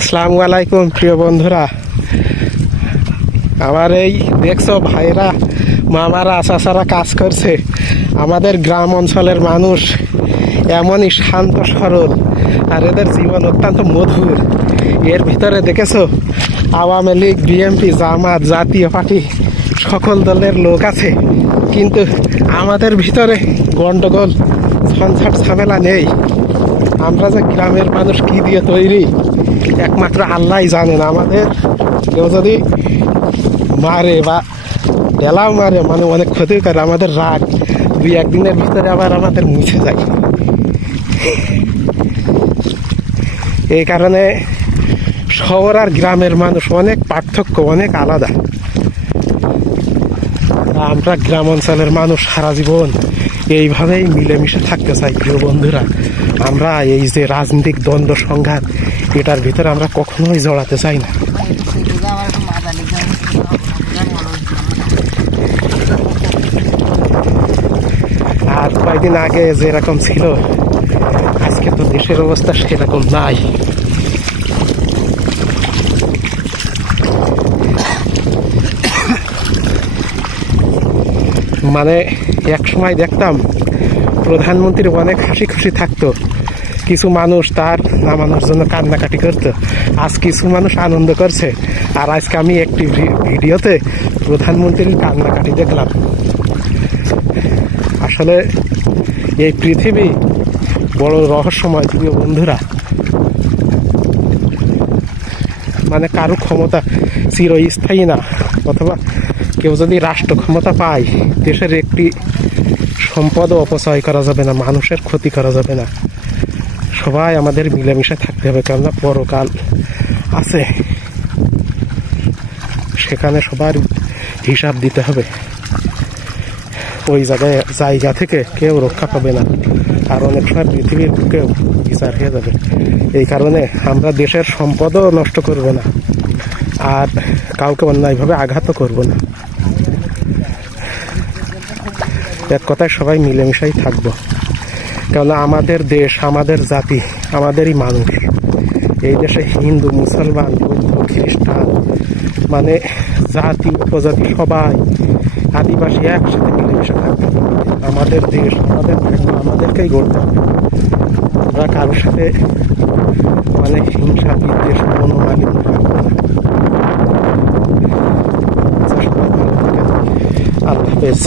আসসালামু আলাইকুম প্রিয় বন্ধুরা। আমার এই দেখছো ভাইরা মামারা চাচারা কাজ করছে। আমাদের গ্রাম অঞ্চলের মানুষ এমনই শান্ত সরল, আর এদের জীবন অত্যন্ত মধুর। এর ভিতরে দেখেছো আওয়ামী লীগ, বিএনপি, জামাত, জাতীয় পার্টি সকল দলের লোক আছে, কিন্তু আমাদের ভিতরে গন্ডগোল ঝঞ্ঝাট ঝামেলা নেই। আমরা যে গ্রামের মানুষ কি দিয়ে তৈরি একমাত্র আল্লাহই জানেন। আমাদের কেউ যদি মারে বা ঢেলাও মারে, মানে অনেক ক্ষতি করে, আমাদের রাগ দুই একদিনের ভিতরে আবার আমাদের মুছে যায়। এই কারণে শহর আর গ্রামের মানুষ অনেক পার্থক্য, অনেক আলাদা। আমরা গ্রাম অঞ্চলের মানুষ সারা জীবন এইভাবেই মিলেমিশে থাকতে চাই প্রিয় বন্ধুরা। আমরা এই যে রাজনৈতিক দ্বন্দ্ব সংঘাত, এটার ভিতরে আমরা কখনোই জড়াতে চাই না। আর কয়েকদিন আগে যেরকম ছিল, আজকে তো দেশের অবস্থা সেরকম নাই। মানে এক সময় দেখতাম প্রধানমন্ত্রী অনেক হাসি খুশি থাকতো, কিছু মানুষ তার নামানোর জন্য কান্নাকাটি করতো। আজ কিছু মানুষ আনন্দ করছে, আর আজকে আমি একটি ভিডিওতে প্রধানমন্ত্রীর কান্নাকাটি দেখলাম। আসলে এই পৃথিবী বড় রহস্যময় প্রিয় বন্ধুরা। মানে কারো ক্ষমতা চিরস্থায়ী না, অথবা কেউ যদি রাষ্ট্র ক্ষমতা পায়, দেশের একটি সম্পদও অপচয় করা যাবে না, মানুষের ক্ষতি করা যাবে না। সবাই আমাদের মিলেমিশে থাকতে হবে, কেননা পরকাল আছে, সেখানে সবার হিসাব দিতে হবে। ওই জায়গা থেকে কেউ রক্ষা পাবে না, আর অনেক সময় পৃথিবীর বুকেও বিচার হয়ে যাবে। এই কারণে আমরা দেশের সম্পদও নষ্ট করব না, আর কাউকে অন্যায়ভাবে আঘাতও করব না। এক কথায় সবাই মিলেমিশেই থাকবো, কেননা আমাদের দেশ, আমাদের জাতি, আমাদেরই মানুষ। এই দেশে হিন্দু, মুসলমান, বৌদ্ধ, খ্রিস্টান, মানে জাতি উপজাতি সবাই, আদিবাসী একসাথে মিলেমিশে থাকবে। আমাদের দেশ, আমাদের আমাদেরকেই গড়তে হবে। আমরা কারোর সাথে মানে হিংসা, বিদ্বেষ, মনোমালিন্য রাখবো না। আল্লাহ হাফেজ।